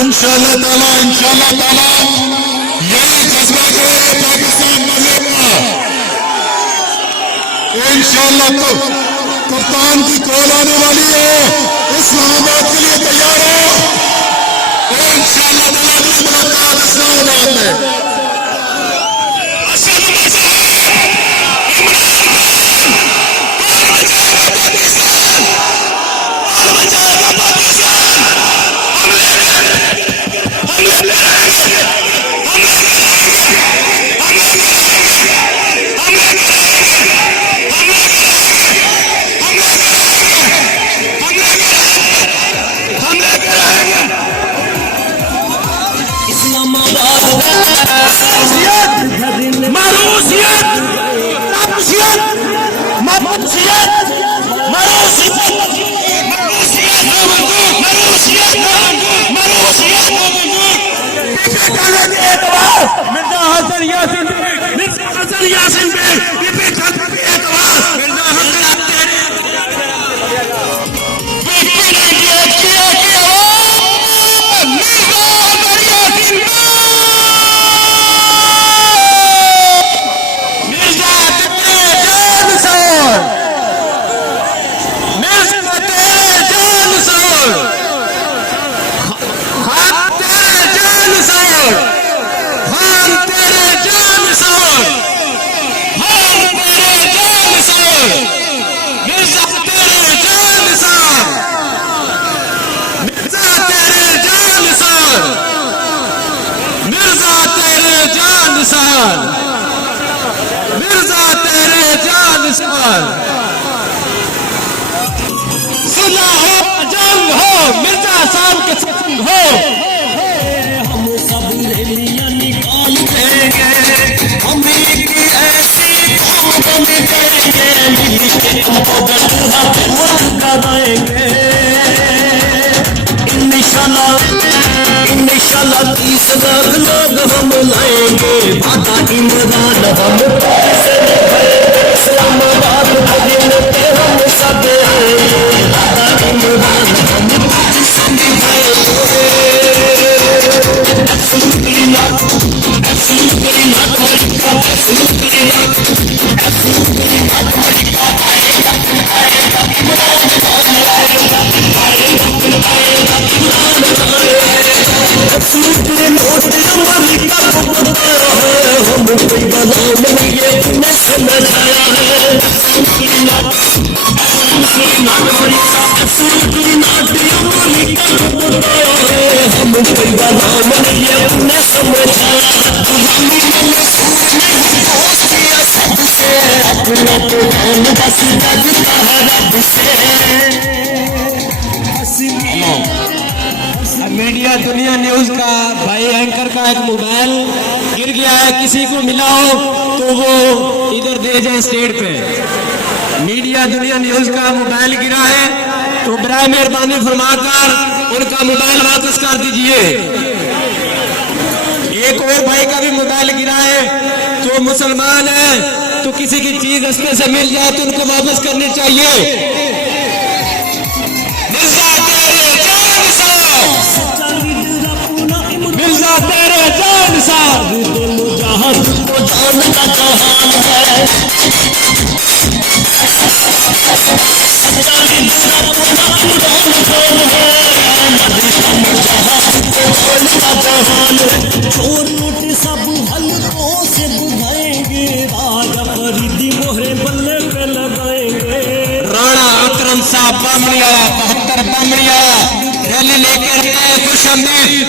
इंशाल्लाह ताला यही जज्बा जो है पाकिस्तान बनेगा इंशाल्लाह। तो कप्तान की कॉल आने वाली है, इस्लामाबाद के लिए तैयार हो इंशाल्लाह ताला की मुलाकात इस्लामाबाद में। मिर्जा हसन यासिन पे मिर्जा तेरे जानिसार सुना हो जंग हो मिर्जा साहब के संग हो। हम सब रैलियां निकाल देंगे, हम एक ऐसी कौम बन देंगे, मिलके हमको गलहा लगाएंगे इंशाल्लाह। 30 लाख लोग हम लाएंगे, माता इमरान हम इस्लामाबाद दिन पे हम सब आएंगे, माता इमरान हम मीडिया दुनिया न्यूज का भाई एंकर का एक मोबाइल गिर गया है, किसी को मिला हो तो वो इधर दे जाए स्टेट पे। मीडिया दुनिया न्यूज का मोबाइल गिरा है तो बराए मेहरबानी फरमाकर उनका मोबाइल वापस कर दीजिए। एक और भाई का भी मोबाइल गिरा है तो मुसलमान है तो किसी की चीज इसमें से मिल जाए तो उनको वापस करनी चाहिए। मिर्जा तेरे जान साहब जहां को जान का जहान है, चोर लूट सब हल्कों से बुझाएंगे, राजा फरीदी मोहरे बल्ले पे लगाएंगे। राणा अकरम साहब बामणिया 72 बामणिया रैली लेकर खुश आमदीद।